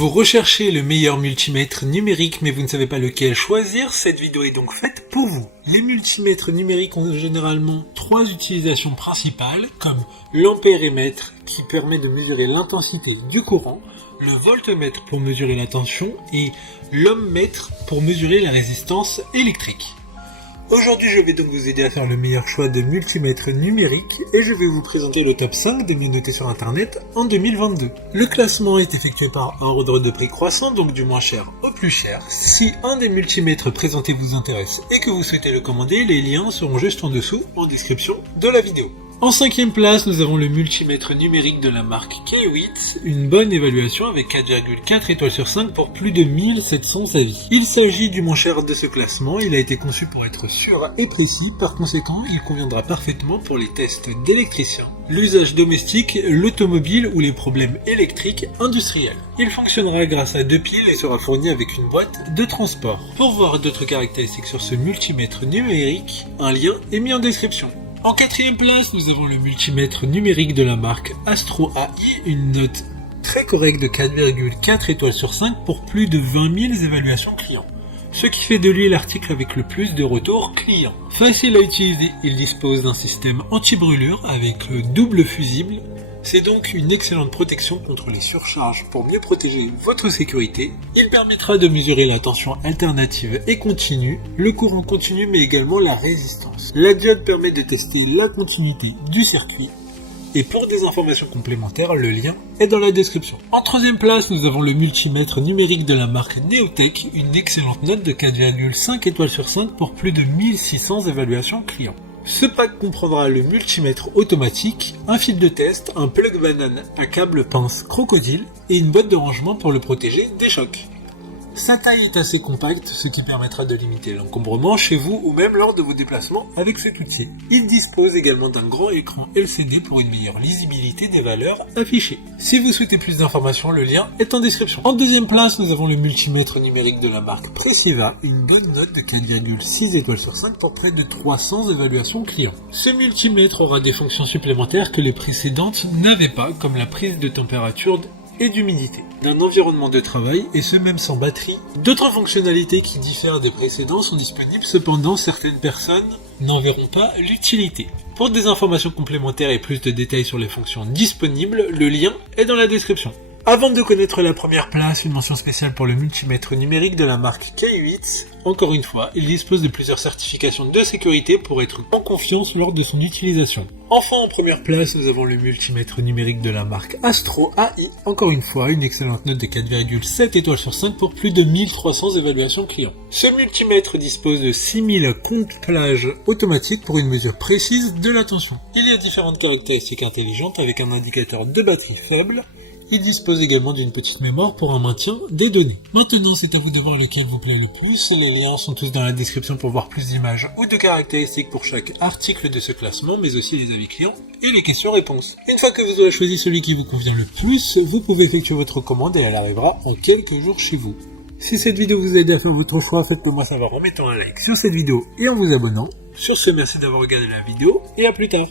Vous recherchez le meilleur multimètre numérique mais vous ne savez pas lequel choisir, cette vidéo est donc faite pour vous. Les multimètres numériques ont généralement trois utilisations principales comme l'ampérimètre qui permet de mesurer l'intensité du courant, le voltmètre pour mesurer la tension et l'ohmmètre pour mesurer la résistance électrique. Aujourd'hui, je vais donc vous aider à faire le meilleur choix de multimètre numérique et je vais vous présenter le top 5 des mieux notés sur internet en 2022. Le classement est effectué par ordre de prix croissant, donc du moins cher au plus cher. Si un des multimètres présentés vous intéresse et que vous souhaitez le commander, les liens seront juste en dessous en description de la vidéo. En cinquième place, nous avons le multimètre numérique de la marque K8, une bonne évaluation avec 4,4 étoiles sur 5 pour plus de 1700 avis. Il s'agit du moins cher de ce classement, il a été conçu pour être sûr et précis, par conséquent il conviendra parfaitement pour les tests d'électriciens, l'usage domestique, l'automobile ou les problèmes électriques industriels. Il fonctionnera grâce à 2 piles et sera fourni avec une boîte de transport. Pour voir d'autres caractéristiques sur ce multimètre numérique, un lien est mis en description. En quatrième place, nous avons le multimètre numérique de la marque Astro AI, une note très correcte de 4,4 étoiles sur 5 pour plus de 20 000 évaluations clients. Ce qui fait de lui l'article avec le plus de retours clients. Facile à utiliser, il dispose d'un système anti-brûlure avec le double fusible. C'est donc une excellente protection contre les surcharges pour mieux protéger votre sécurité. Il permettra de mesurer la tension alternative et continue, le courant continu mais également la résistance. La diode permet de tester la continuité du circuit. Et pour des informations complémentaires, le lien est dans la description. En troisième place, nous avons le multimètre numérique de la marque Neotech, une excellente note de 4,5 étoiles sur 5 pour plus de 1600 évaluations clients. Ce pack comprendra le multimètre automatique, un fil de test, un plug banane, un câble pince crocodile et une boîte de rangement pour le protéger des chocs. Sa taille est assez compacte, ce qui permettra de limiter l'encombrement chez vous ou même lors de vos déplacements avec cet outil. Il dispose également d'un grand écran LCD pour une meilleure lisibilité des valeurs affichées. Si vous souhaitez plus d'informations, le lien est en description. En deuxième place, nous avons le multimètre numérique de la marque Preciva, une bonne note de 4,6 étoiles sur 5 pour près de 300 évaluations clients. Ce multimètre aura des fonctions supplémentaires que les précédentes n'avaient pas, comme la prise de température et d'humidité d'un environnement de travail, et ce même sans batterie. D'autres fonctionnalités qui diffèrent des précédents sont disponibles, cependant certaines personnes n'en verront pas l'utilité. Pour des informations complémentaires et plus de détails sur les fonctions disponibles, le lien est dans la description. Avant de connaître la première place, une mention spéciale pour le multimètre numérique de la marque K8. Encore une fois, il dispose de plusieurs certifications de sécurité pour être en confiance lors de son utilisation. Enfin, en première place, nous avons le multimètre numérique de la marque Astro AI. Encore une fois, une excellente note de 4,7 étoiles sur 5 pour plus de 1300 évaluations clients. Ce multimètre dispose de 6000 compte-plages automatiques pour une mesure précise de la tension. Il y a différentes caractéristiques intelligentes avec un indicateur de batterie faible. Il dispose également d'une petite mémoire pour un maintien des données. Maintenant, c'est à vous de voir lequel vous plaît le plus. Les liens sont tous dans la description pour voir plus d'images ou de caractéristiques pour chaque article de ce classement, mais aussi les avis clients et les questions-réponses. Une fois que vous aurez choisi celui qui vous convient le plus, vous pouvez effectuer votre commande et elle arrivera en quelques jours chez vous. Si cette vidéo vous a aidé à faire votre choix, faites-le moi savoir en mettant un like sur cette vidéo et en vous abonnant. Sur ce, merci d'avoir regardé la vidéo et à plus tard.